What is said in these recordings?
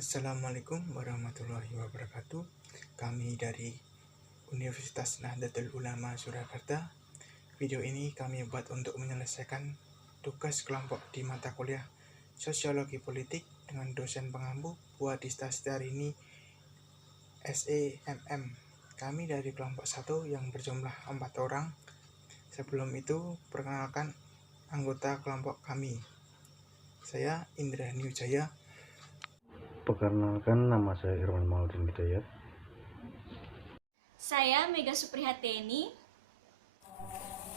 Assalamualaikum warahmatullahi wabarakatuh. Kami dari Universitas Nahdlatul Ulama Surakarta. Video ini kami buat untuk menyelesaikan tugas kelompok di mata kuliah Sosiologi Politik dengan dosen pengampu buat di Stastiarini SEMM. Kami dari kelompok 1 yang berjumlah 4 orang. Sebelum itu, perkenalkan anggota kelompok kami. Saya Indra Niujaya. Perkenalkan, nama saya Irwan Mauludin Hidayat. Saya Mega Suprihateni.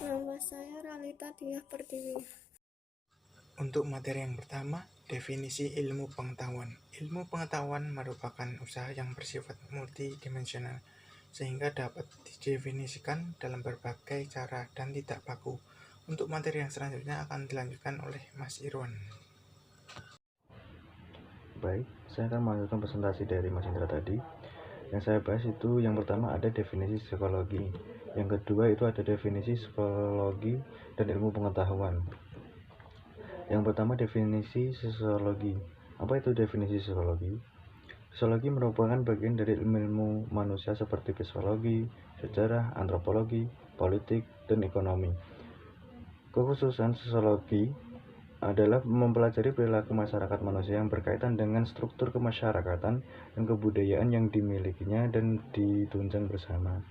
Nama saya Ralita Diah Pertiwi. Untuk materi yang pertama, definisi ilmu pengetahuan. Ilmu pengetahuan merupakan usaha yang bersifat multidimensional, sehingga dapat didefinisikan dalam berbagai cara dan tidak baku. Untuk materi yang selanjutnya akan dilanjutkan oleh Mas Irwan. Baik, saya akan melanjutkan presentasi dari Mas Indra tadi. Yang saya bahas itu yang pertama ada definisi psikologi, yang kedua itu ada definisi psikologi dan ilmu pengetahuan. Yang pertama definisi sosiologi. Apa itu definisi psikologi? Sosiologi merupakan bagian dari ilmu manusia seperti psikologi, sejarah, antropologi, politik, dan ekonomi. Kekhususan sosiologi adalah mempelajari perilaku masyarakat manusia yang berkaitan dengan struktur kemasyarakatan dan kebudayaan yang dimilikinya dan ditunjang bersama.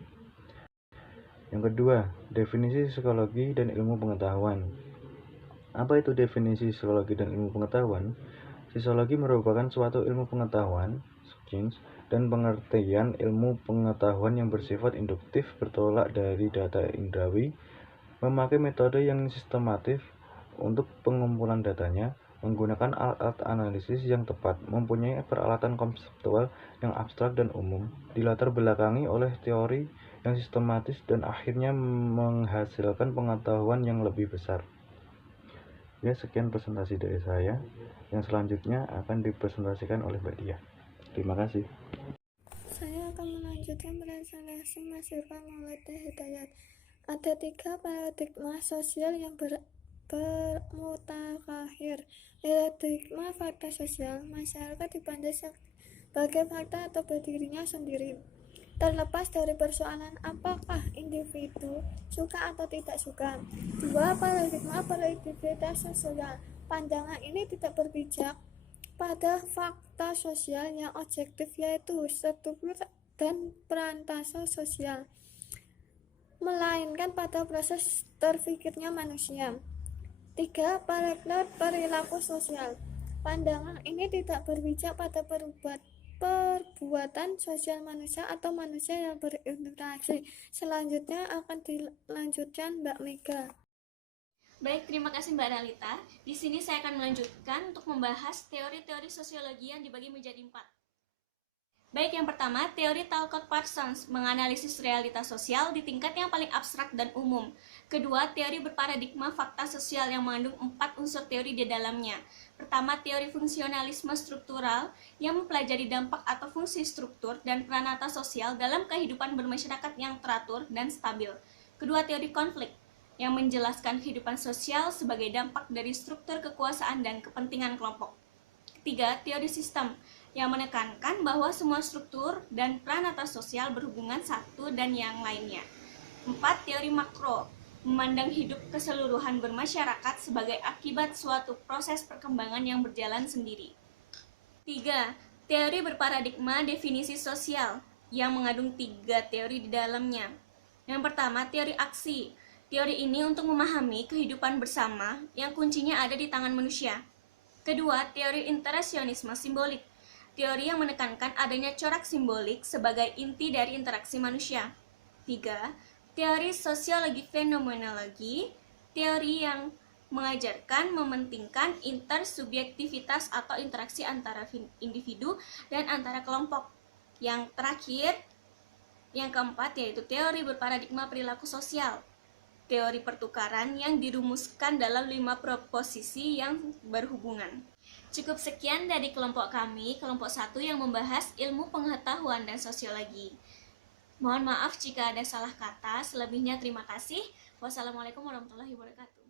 Yang kedua, definisi psikologi dan ilmu pengetahuan. Apa itu definisi psikologi dan ilmu pengetahuan? Sosiologi merupakan suatu ilmu pengetahuan, sains, dan pengertian ilmu pengetahuan yang bersifat induktif bertolak dari data indrawi, memakai metode yang sistematif untuk pengumpulan datanya, menggunakan alat analisis yang tepat, mempunyai peralatan konseptual yang abstrak dan umum, dilatar belakangi oleh teori yang sistematis, dan akhirnya menghasilkan pengetahuan yang lebih besar. Ya, sekian presentasi dari saya. Yang selanjutnya akan dipresentasikan oleh Mbak Diah. Terima kasih. Saya akan melanjutkan presentasi Mas Irwan Mauludin Hidayat. Ada 3 paradigma sosial yang bermutakhir. Paradigma fakta sosial, masyarakat dipandang sebagai fakta atau berdirinya sendiri, terlepas dari persoalan apakah individu suka atau tidak suka. 2. Paradigma beridentitas sosial. Pandangan ini tidak berpijak pada fakta sosial yang objektif, yaitu struktur dan perantasa sosial, melainkan pada proses terpikirnya manusia. 3. Paradigma perilaku sosial. Pandangan ini tidak berpijak pada perbuatan sosial manusia atau manusia yang berinteraksi. Selanjutnya akan dilanjutkan Mbak Mega. Baik, terima kasih Mbak Ralita. Di sini saya akan melanjutkan untuk membahas teori-teori sosiologi yang dibagi menjadi 4. Baik, yang pertama, teori Talcott-Parsons menganalisis realitas sosial di tingkat yang paling abstrak dan umum. Kedua, teori berparadigma fakta sosial yang mengandung 4 unsur teori di dalamnya. Pertama, teori fungsionalisme struktural yang mempelajari dampak atau fungsi struktur dan peranata sosial dalam kehidupan bermasyarakat yang teratur dan stabil. Kedua, teori konflik yang menjelaskan kehidupan sosial sebagai dampak dari struktur kekuasaan dan kepentingan kelompok. Ketiga, teori sistem yang menekankan bahwa semua struktur dan peranata sosial berhubungan satu dan yang lainnya. 4. Teori makro memandang hidup keseluruhan bermasyarakat sebagai akibat suatu proses perkembangan yang berjalan sendiri. 3. Teori berparadigma definisi sosial yang mengandung 3 teori di dalamnya. Yang pertama, teori aksi. Teori ini untuk memahami kehidupan bersama yang kuncinya ada di tangan manusia. Kedua, teori interasionisme simbolik. Teori yang menekankan adanya corak simbolik sebagai inti dari interaksi manusia. 3. Teori sosiologi fenomenologi. Teori yang mengajarkan mementingkan intersubjektivitas atau interaksi antara individu dan antara kelompok. Yang terakhir, yang keempat, yaitu teori berparadigma perilaku sosial. Teori pertukaran yang dirumuskan dalam 5 proposisi yang berhubungan. Cukup sekian dari kelompok kami, kelompok 1 yang membahas ilmu pengetahuan dan sosiologi. Mohon maaf jika ada salah kata, selebihnya terima kasih. Wassalamualaikum warahmatullahi wabarakatuh.